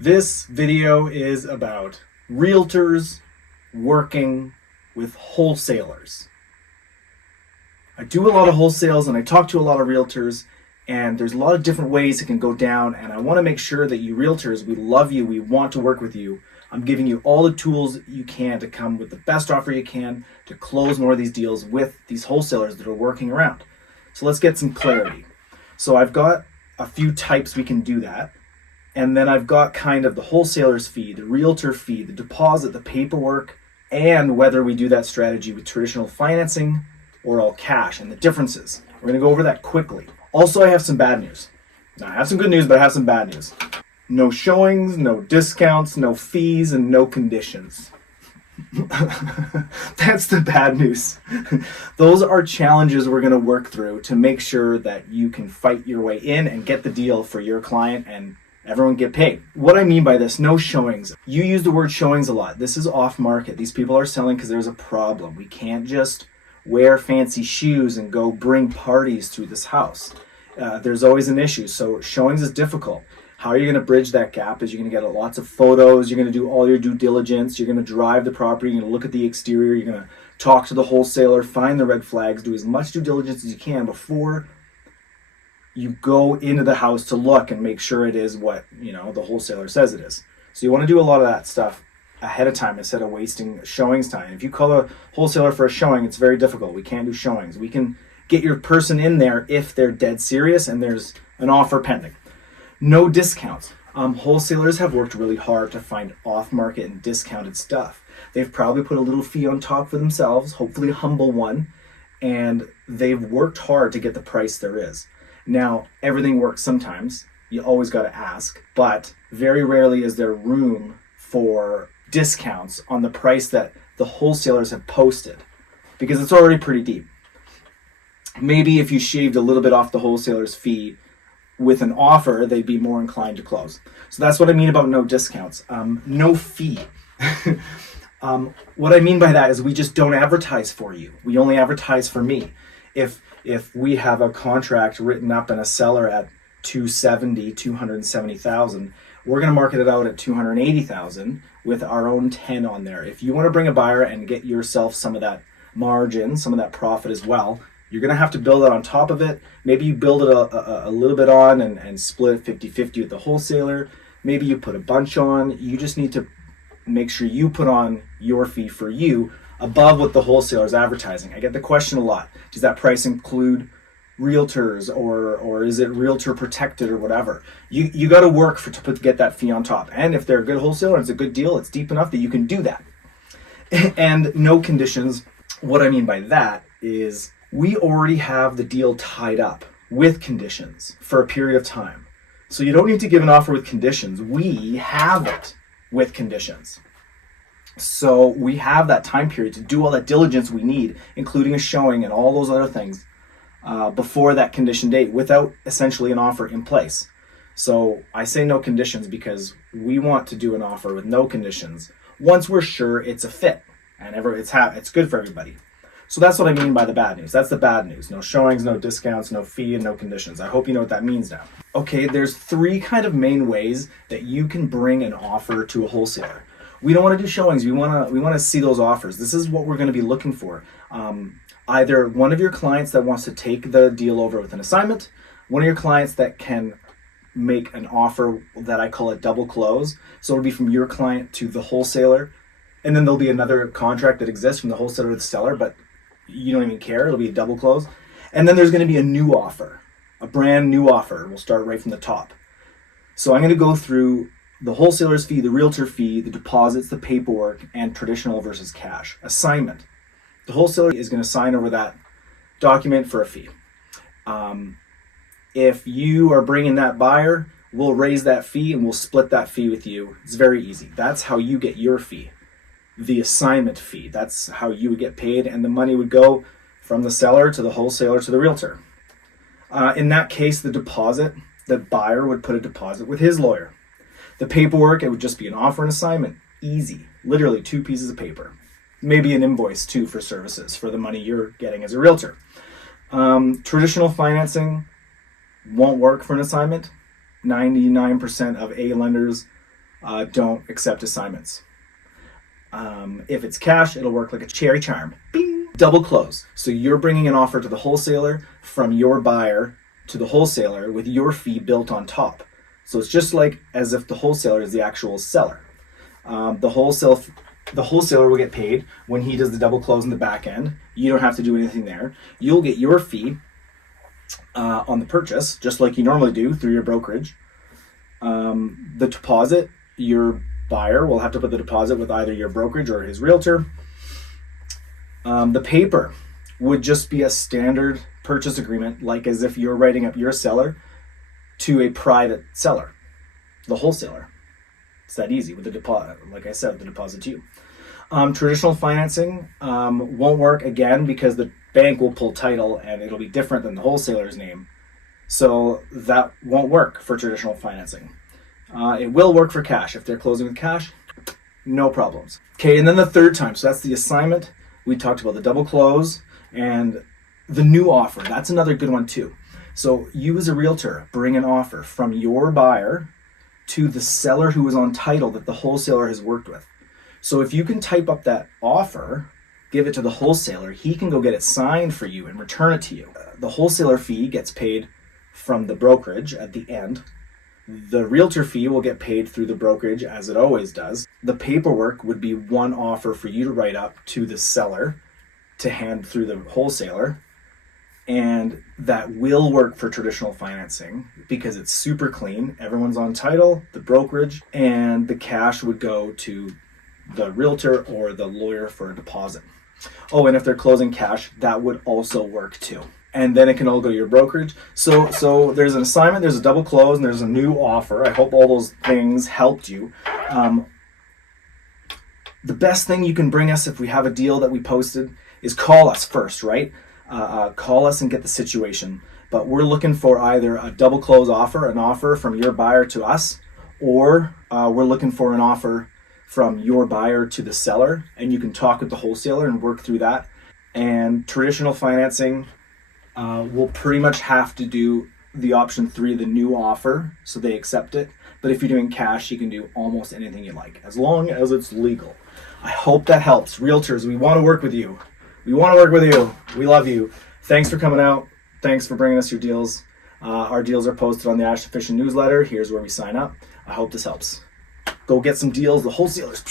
This video is about realtors working with wholesalers. I do a lot of wholesales and I talk to a lot of realtors, and there's a lot of different ways it can go down, and I want to make sure that you realtors, we love you, we want to work with you. I'm giving you all the tools you can to come with the best offer you can to close more of these deals with these wholesalers that are working around. So let's get some clarity. So I've got a few types we can do that. And then I've got kind of the wholesaler's fee, the realtor fee, the deposit, the paperwork, and whether we do that strategy with traditional financing or all cash and the differences. We're going to go over that quickly. Also, I have some bad news. Now, I have some good news, but I have some bad news. No showings, no discounts, no fees, and no conditions. That's the bad news. Those are challenges we're going to work through to make sure that you can fight your way in and get the deal for your client and everyone get paid. What I mean by this, no showings. You use the word showings a lot. This is off market. These people are selling because there's a problem. We can't just wear fancy shoes and go bring parties to this house. There's always an issue. So showings is difficult. How are you going to bridge that gap? Is you're going to get lots of photos. You're going to do all your due diligence. You're going to drive the property. You're going to look at the exterior. You're going to talk to the wholesaler, find the red flags, do as much due diligence as you can before you go into the house to look and make sure it is what, the wholesaler says it is. So you want to do a lot of that stuff ahead of time instead of wasting showings time. If you call a wholesaler for a showing, it's very difficult. We can't do showings. We can get your person in there if they're dead serious and there's an offer pending. No discounts. Wholesalers have worked really hard to find off-market and discounted stuff. They've probably put a little fee on top for themselves, hopefully a humble one, and they've worked hard to get the price there is. Now, everything works sometimes. You always got to ask, but very rarely is there room for discounts on the price that the wholesalers have posted because it's already pretty deep. Maybe if you shaved a little bit off the wholesaler's fee with an offer, they'd be more inclined to close. So that's what I mean about no discounts. No fee. What I mean by that is we just don't advertise for you. We only advertise for me. If we have a contract written up and a seller at 270,000, we're going to market it out at 280,000 with our own 10 on there. If you want to bring a buyer and get yourself some of that margin, some of that profit as well, you're going to have to build it on top of it. Maybe you build it a little bit on and split 50-50 with the wholesaler. Maybe you put a bunch on. You just need to make sure you put on your fee for you above what the wholesaler is advertising. I get the question a lot. Does that price include realtors or is it realtor protected or whatever? You got to work to get that fee on top. And if they're a good wholesaler, it's a good deal, it's deep enough that you can do that. And no conditions. What I mean by that is we already have the deal tied up with conditions for a period of time. So you don't need to give an offer with conditions. We have it with conditions. So we have that time period to do all that diligence we need, including a showing and all those other things before that condition date without essentially an offer in place. So I say no conditions because we want to do an offer with no conditions once we're sure it's a fit and it's good for everybody. So that's what I mean by the bad news. That's the bad news. No showings, no discounts, no fee, and no conditions. I hope you know what that means now. Okay, there's three kind of main ways that you can bring an offer to a wholesaler. We don't want to do showings. We want to see those offers. This is what we're going to be looking for. Either one of your clients that wants to take the deal over with an assignment, one of your clients that can make an offer that I call a double close. So it'll be from your client to the wholesaler, and then there'll be another contract that exists from the wholesaler to the seller, but you don't even care. It'll be a double close. And then there's going to be a new offer, a brand new offer. We'll start right from the top. So I'm going to go through the wholesaler's fee, the realtor fee, the deposits, the paperwork, and traditional versus cash. Assignment. The wholesaler is going to sign over that document for a fee. If you are bringing that buyer, we'll raise that fee and we'll split that fee with you. It's very easy. That's how you get your fee. The assignment fee. That's how you would get paid, and the money would go from the seller to the wholesaler to the realtor. In that case, the deposit, the buyer would put a deposit with his lawyer. The paperwork, it would just be an offer and assignment. Easy. Literally 2 pieces of paper. Maybe an invoice too for services for the money you're getting as a realtor. Traditional financing won't work for an assignment. 99% of A lenders don't accept assignments. If it's cash, it'll work like a cherry charm. Bing! Double close. So you're bringing an offer to the wholesaler from your buyer to the wholesaler with your fee built on top. So it's just like as if the wholesaler is the actual seller. The wholesaler will get paid when he does the double close in the back end. You don't have to do anything there. You'll get your fee on the purchase, just like you normally do through your brokerage. The deposit, your buyer will have to put the deposit with either your brokerage or his realtor. The paper would just be a standard purchase agreement, like as if you're writing up your seller to a private seller, the wholesaler. It's that easy with the deposit, like I said, the deposit to you. Traditional financing won't work again because the bank will pull title and it'll be different than the wholesaler's name. So that won't work for traditional financing. It will work for cash. If they're closing with cash, no problems. Okay, and then the third time, so that's the assignment. We talked about the double close and the new offer. That's another good one too. So you as a realtor bring an offer from your buyer to the seller who is on title that the wholesaler has worked with. So if you can type up that offer, give it to the wholesaler, he can go get it signed for you and return it to you. The wholesaler fee gets paid from the brokerage at the end. The realtor fee will get paid through the brokerage as it always does. The paperwork would be one offer for you to write up to the seller to hand through the wholesaler. And that will work for traditional financing because it's super clean. Everyone's on title, the brokerage, and the cash would go to the realtor or the lawyer for a deposit. Oh, and if they're closing cash, that would also work too. And then it can all go to your brokerage. So there's an assignment, there's a double close, and there's a new offer. I hope all those things helped you. The best thing you can bring us if we have a deal that we posted is call us first, right? Call us and get the situation. But we're looking for either a double close offer, an offer from your buyer to us, or we're looking for an offer from your buyer to the seller, and you can talk with the wholesaler and work through that. And traditional financing will pretty much have to do the option 3, the new offer, so they accept it. But if you're doing cash, you can do almost anything you like, as long as it's legal. I hope that helps. Realtors, we want to work with you. We want to work with you. We love you. Thanks for coming out. Thanks for bringing us your deals. Our deals are posted on the Ashton Fisher newsletter. Here's where we sign up. I hope this helps. Go get some deals. The wholesalers.